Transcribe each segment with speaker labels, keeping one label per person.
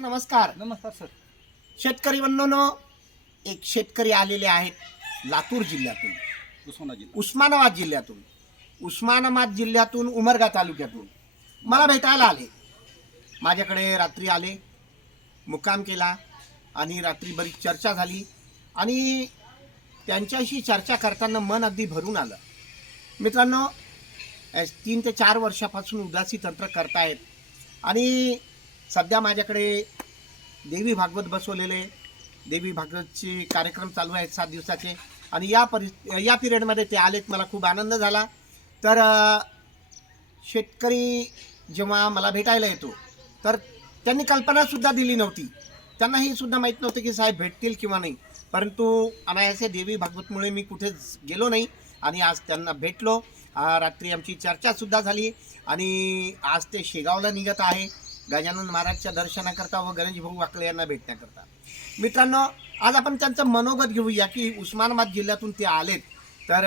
Speaker 1: नमस्कार.
Speaker 2: नमस्कार सर.
Speaker 1: शेतकरी बंधूंनो एक शेतकरी आलेले आहेत लातूर जिल्ह्यातून.
Speaker 2: उस्मानाबाद जिल्हा
Speaker 1: उस्मानाबाद जिल्ह्यातून. उस्मानाबाद जिल्ह्यातून उमरगा तालुक्यातून. मला भेटायला आले. माझ्याकडे रात्री आले मुक्काम केला आणि रात्री बरीच चर्चा झाली आणि त्यांच्याशी चर्चा करताना मन अगदी भरून आलं. मित्रांनो तीन ते चार वर्षापासून उदासी तंत्र करतायत आणि सध्या माझ्याकडे देवी भागवत बसवलेले देवी भागवतचे कार्यक्रम चालू आहेत सात दिवसाचे. आणि या परि या पिरियडमध्ये ते आलेत मला खूप आनंद झाला. तर शेतकरी जेव्हा मला भेटायला येतो तर त्यांनी कल्पनासुद्धा दिली नव्हती. त्यांना हे सुद्धा माहीत नव्हतं की साहेब भेटतील किंवा नाही. परंतु अनायासे देवी भागवतमुळे मी कुठेच गेलो नाही आणि आज त्यांना भेटलो. रात्री आमची चर्चासुद्धा झाली. आणि आज ते शेगावला निघत आहे. गजानन महाराजच्या दर्शनाकरता व गणेश भाऊ वाकळे यांना भेटण्याकरता. मित्रांनो आज आपण त्यांचं मनोगत घेऊया की उस्मानाबाद जिल्ह्यातून ते आलेत. तर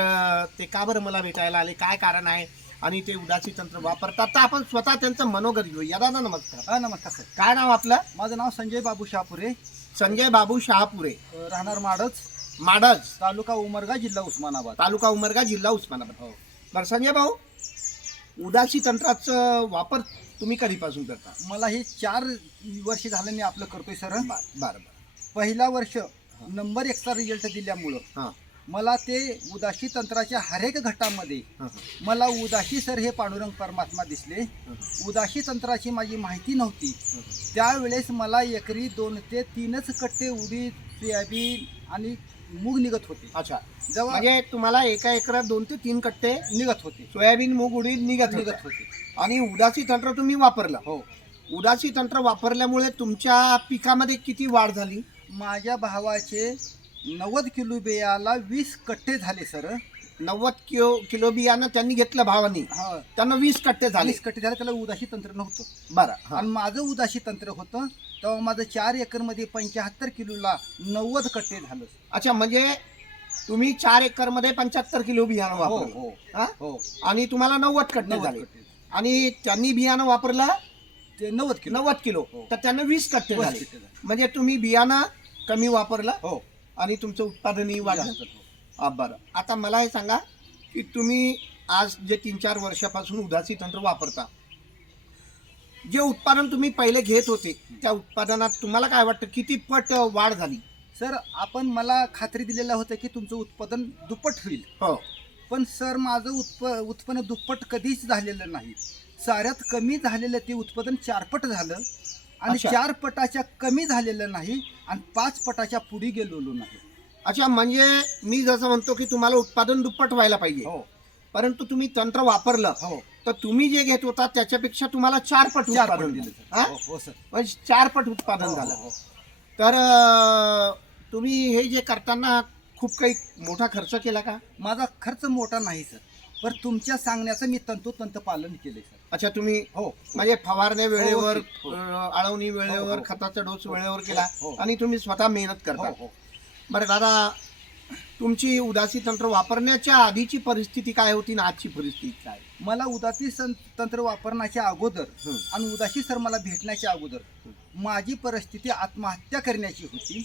Speaker 1: ते का बरं मला भेटायला आले? काय कारण आहे? आणि ते उदासी तंत्र वापरतात. तर आपण स्वतः त्यांचं मनोगत घेऊया. दादा नमस्कार.
Speaker 2: हा नमस्कार सर.
Speaker 1: काय नाव आपलं?
Speaker 2: माझं नाव संजय बाबू शहापुरे.
Speaker 1: संजय बाबू शहापुरे.
Speaker 2: अ, राहणार माडच
Speaker 1: माडज.
Speaker 2: तालुका उमरगा जिल्हा उस्मानाबाद.
Speaker 1: तालुका उमरगा जिल्हा उस्मानाबाद.
Speaker 2: हो.
Speaker 1: बरं संजय भाऊ उदासी तंत्राचा वापर तुम्ही कधीपासून करता?
Speaker 2: मला हे चार वर्ष झालं मी आपलं करतोय सर.
Speaker 1: बरं बरं
Speaker 2: पहिला वर्ष नंबर एकचा रिझल्ट दिल्यामुळं
Speaker 1: हां.
Speaker 2: मला ते उदाशी तंत्राच्या हरेक घटामध्ये मला उदाशी सर हे पांडुरंग परमात्मा दिसले. उदाशी तंत्राची माझी माहिती नव्हती. त्यावेळेस मला एकरी दोन ते तीनच कट्टे उडीद सोयाबीन आणि मूग निघत होते.
Speaker 1: अच्छा.
Speaker 2: जेव्हा
Speaker 1: म्हणजे तुम्हाला एका एकरात दोन ते तीन कट्टे
Speaker 2: निघत होते.
Speaker 1: सोयाबीन मूग उडीद निघत
Speaker 2: निघत
Speaker 1: निघत
Speaker 2: होते.
Speaker 1: आणि उदासी तंत्र तुम्ही वापरलं.
Speaker 2: हो.
Speaker 1: उदासी तंत्र वापरल्यामुळे तुमच्या पिकामध्ये किती वाढ झाली?
Speaker 2: माझ्या भावाचे नव्वद किलो बियाला वीस कट्टे झाले सर.
Speaker 1: नव्वद किलो किलो बियाणं त्यांनी घेतलं भावानी.
Speaker 2: हा.
Speaker 1: त्यांना वीस कट्टे झाले.
Speaker 2: वीस कट्टे झाले त्याला उदाशी तंत्र नव्हतं.
Speaker 1: बरं हा.
Speaker 2: आणि माझं उदाशी तंत्र होतं तेव्हा माझं चार एकरमध्ये पंच्याहत्तर किलोला नव्वद कट्टे झालं.
Speaker 1: अच्छा म्हणजे तुम्ही चार एकरमध्ये पंच्याहत्तर किलो बियाणं
Speaker 2: हो
Speaker 1: वापरलं.
Speaker 2: हो.
Speaker 1: हा?
Speaker 2: हो.
Speaker 1: आणि तुम्हाला नव्वद कट्टे
Speaker 2: नव्वद
Speaker 1: झाले.
Speaker 2: कट्टे
Speaker 1: आणि त्यांनी बियाणं वापरलं?
Speaker 2: ते नव्वद किलो.
Speaker 1: नव्वद किलो.
Speaker 2: हो.
Speaker 1: तर त्यांना वीस कट्टे
Speaker 2: वीस
Speaker 1: झाले.
Speaker 2: कट्टे झाले.
Speaker 1: म्हणजे तुम्ही बियाणं कमी वापरलं
Speaker 2: हो.
Speaker 1: आणि तुमचं उत्पादनही वाढलं.
Speaker 2: जास्त
Speaker 1: बरं. आता मला हे सांगा की तुम्ही आज जे तीन चार वर्षापासून उदासी तंत्र वापरता जे उत्पादन तुम्ही पहिले घेत होते त्या उत्पादनात तुम्हाला काय वाटतं किती पट वाढ झाली?
Speaker 2: सर आपण मला खात्री दिलेलं होतं की तुमचं उत्पादन दुप्पट होईल.
Speaker 1: हो.
Speaker 2: पण सर माझं उत्प उत्पन्न दुप्पट कधीच झालेलं नाही. साऱ्यात कमी झालेलं ते उत्पादन चारपट झालं आणि. चार पटाच्या कमी झालेलं नाही आणि पाच पटाच्या पुढे गेलेलो नाही.
Speaker 1: अच्छा म्हणजे मी जसं म्हणतो की तुम्हाला उत्पादन दुप्पट व्हायला पाहिजे.
Speaker 2: हो.
Speaker 1: परंतु तुम्ही तंत्र वापरलं
Speaker 2: हो.
Speaker 1: तर तुम्ही जे घेत होता त्याच्यापेक्षा तुम्हाला चार पट
Speaker 2: चार पट
Speaker 1: उत्पादन
Speaker 2: दिलं
Speaker 1: दिलं
Speaker 2: सर
Speaker 1: हा?
Speaker 2: हो, हो सर.
Speaker 1: म्हणजे चार पट उत्पादन
Speaker 2: हो,
Speaker 1: झालं.
Speaker 2: हो, हो.
Speaker 1: तर अं, तुम्ही हे जे करताना खूप काही मोठा खर्च केला का?
Speaker 2: माझा खर्च मोठा नाही सर. पण तुमच्या सांगण्याचं मी तंतोतंत पालन केले सर.
Speaker 1: अच्छा तुम्ही
Speaker 2: हो.
Speaker 1: म्हणजे फवारणे वेळेवर
Speaker 2: हो.
Speaker 1: अं, आळवणी वेळेवर
Speaker 2: हो, हो.
Speaker 1: खताचा डोस वेळेवर केला
Speaker 2: हो.
Speaker 1: आणि तुम्ही स्वतः मेहनत
Speaker 2: हो
Speaker 1: करता
Speaker 2: हो.
Speaker 1: बरं दादा तुमची उदासी तंत्र वापरण्याच्या आधीची परिस्थिती काय होती आणि आजची परिस्थिती काय?
Speaker 2: मला उदासी सं- तंत्र वापरण्याच्या अगोदर
Speaker 1: हं.
Speaker 2: आणि उदासी सर मला भेटण्याच्या अगोदर माझी परिस्थिती आत्महत्या करण्याची होती.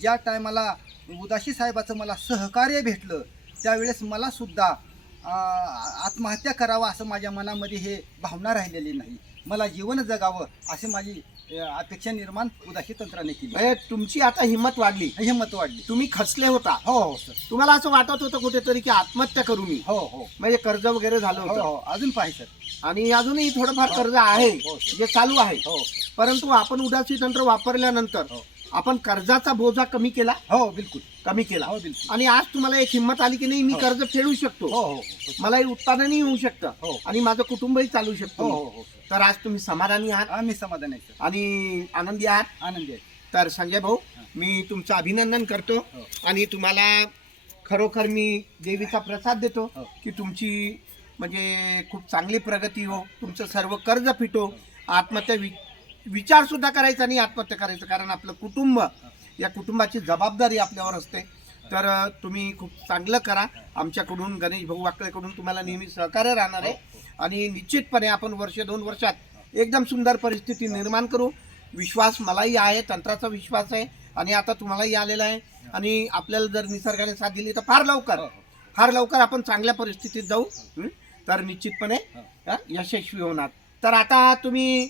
Speaker 2: ज्या टायमाला उदासी साहेबाचं मला सहकार्य भेटलं त्यावेळेस मला सुद्धा अं, आत्महत्या करावा असं माझ्या मनामध्ये हे भावना राहिलेली नाही. मला जीवन जगावं अशी माझी अपेक्षा निर्माण उदासी तंत्राने केली.
Speaker 1: म्हणजे तुमची आता हिंमत वाढली.
Speaker 2: हिंमत वाढली.
Speaker 1: तुम्ही खचले होता.
Speaker 2: हो हो सर.
Speaker 1: तुम्हाला असं वाटत होतं कुठेतरी की आत्महत्या करू मी?
Speaker 2: हो हो.
Speaker 1: म्हणजे कर्ज वगैरे झालं
Speaker 2: हो
Speaker 1: होतं?
Speaker 2: हो. अजून पाहिजे सर.
Speaker 1: आणि अजूनही थोडंफार कर्ज आहे
Speaker 2: हो, हो.
Speaker 1: जे चालू आहे.
Speaker 2: हो.
Speaker 1: परंतु आपण उदासी तंत्र वापरल्यानंतर
Speaker 2: हो.
Speaker 1: आपण कर्जाचा बोजा कमी केला?
Speaker 2: हो बिलकुल.
Speaker 1: कमी केला.
Speaker 2: हो बिलकुल.
Speaker 1: आणि आज तुम्हाला एक हिंमत आली की नाही मी
Speaker 2: हो.
Speaker 1: कर्ज फेडू शकतो.
Speaker 2: हो हो हो
Speaker 1: मला हे उत्पादनही होऊ शकतं.
Speaker 2: हो.
Speaker 1: आणि माझं कुटुंबही चालू शकतो.
Speaker 2: हो हो.
Speaker 1: तर आज तुम्ही समाधानी आहात?
Speaker 2: आम्ही समाधान आहे सर.
Speaker 1: आणि आनंदी आहात?
Speaker 2: आनंदी आहे
Speaker 1: तर संजय भाऊ. मी तुमचं अभिनंदन करतो
Speaker 2: हो.
Speaker 1: आणि तुम्हाला खरोखर मी देवीचा प्रसाद देतो
Speaker 2: हो.
Speaker 1: की तुमची म्हणजे खूप चांगली प्रगती हो तुमचं सर्व कर्ज फिटो आत्महत्या वि विचार सुद्धा करायचा आणि आत्महत्या करायचं कारण आपलं कुटुंब या कुटुंबाची जबाबदारी आपल्यावर असते. तर तुम्ही खूप चांगलं करा. आमच्याकडून गणेश भाऊ वाकळेकडून तुम्हाला नेहमी सहकार्य राहणार आहे. आणि निश्चितपणे आपण वर्ष दोन वर्षात एकदम सुंदर परिस्थिती निर्माण करू. विश्वास मलाही आहे तंत्राचा विश्वास आहे. आणि आता तुम्हालाही आलेला आहे. आणि आपल्याला जर निसर्गाने साथ दिली तर फार लवकर फार लवकर आपण चांगल्या परिस्थितीत जाऊ. तर निश्चितपणे यशस्वी होणार. तर आता तुम्ही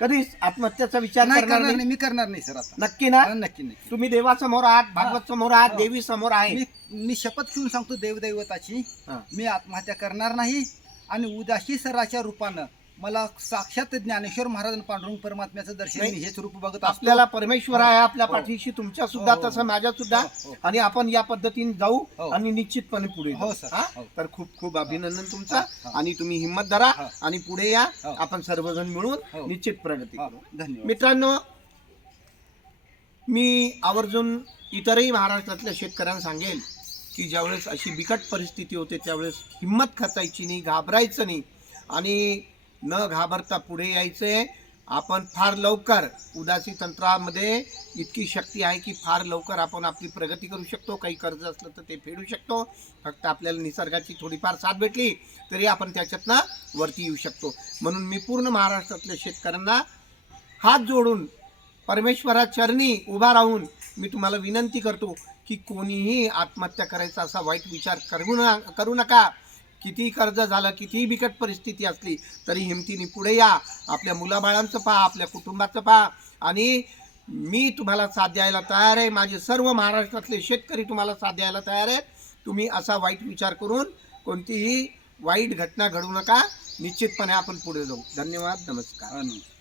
Speaker 1: कधीच आत्महत्याचा विचार
Speaker 2: नाही
Speaker 1: करणार नाही?
Speaker 2: मी करणार नाही सर आता.
Speaker 1: नक्की ना?
Speaker 2: हा, नक्की नाही.
Speaker 1: तुम्ही देवासमोर आहात भागवत समोर आहात. देवी समोर आहे.
Speaker 2: मी मी शपथ घेऊन सांगतो देवदैवताची.
Speaker 1: हा.
Speaker 2: मी आत्महत्या करणार नाही आणि उदासी सराच्या रूपानं मला साक्षात ज्ञानेश्वर महाराज आणि पांडुरंग परमात्म्याचं दर्शन. मी हेच रूप बघत असतो
Speaker 1: आपल्याला परमेश्वर आहे आपल्या
Speaker 2: हो.
Speaker 1: पाठीशी तुमच्या सुद्धा
Speaker 2: हो, हो,
Speaker 1: तसं
Speaker 2: हो.
Speaker 1: माझ्या सुद्धा
Speaker 2: हो, हो.
Speaker 1: आणि आपण या पद्धतीने जाऊ
Speaker 2: हो.
Speaker 1: आणि निश्चितपणे पुढे
Speaker 2: हो,
Speaker 1: जाऊ.
Speaker 2: सर.
Speaker 1: हा?
Speaker 2: हो.
Speaker 1: तर खूप खूप अभिनंदन तुमचं
Speaker 2: हा, हा.
Speaker 1: आणि तुम्ही हिंमत धरा
Speaker 2: हा.
Speaker 1: आणि पुढे या
Speaker 2: हो.
Speaker 1: आपण सर्वजण मिळून
Speaker 2: हो.
Speaker 1: निश्चित प्रगती
Speaker 2: हा,
Speaker 1: करू
Speaker 2: धन्यवाद
Speaker 1: मित्रांनो मी आवर्जून इतरही महाराष्ट्रातल्या शेतकऱ्यांना सांगेल की ज्यावेळेस अशी बिकट परिस्थिती होते त्यावेळेस हिंमत खचायची नाही घाबरायचं नाही आणि न घाबरता पुढे यायचे. आपण फार लवकर उदासी तंत्रामध्ये इतकी शक्ती आहे की फार लवकर आपण आपली प्रगती करू शकतो. काही कर्ज असलं तर ते फेडू शकतो. फक्त आपल्याला निसर्गाची थोडीफार साथ भेटली तरी आपण त्याच्यातनं वरती येऊ शकतो. म्हणून मी पूर्ण महाराष्ट्रातल्या शेतकऱ्यांना हात जोडून परमेश्वरा चरणी उभा राहून मी तुम्हाला विनंती करतो की कोणीही आत्महत्या करायचा असा वाईट विचार करू न करू नका. कितीही कर्ज झालं कितीही बिकट परिस्थिती असली तरी हिमतीने पुढे या. आपल्या मुलाबाळांचं पहा आपल्या कुटुंबाचं पहा. आणि मी तुम्हाला साथ द्यायला तयार आहे. माझे सर्व महाराष्ट्रातले शेतकरी तुम्हाला साथ द्यायला तयार आहेत. तुम्ही असा वाईट विचार करून कोणतीही वाईट घटना घडू नका. निश्चितपणे आपण पुढे जाऊ. धन्यवाद. नमस्कार.
Speaker 2: नमस्कार.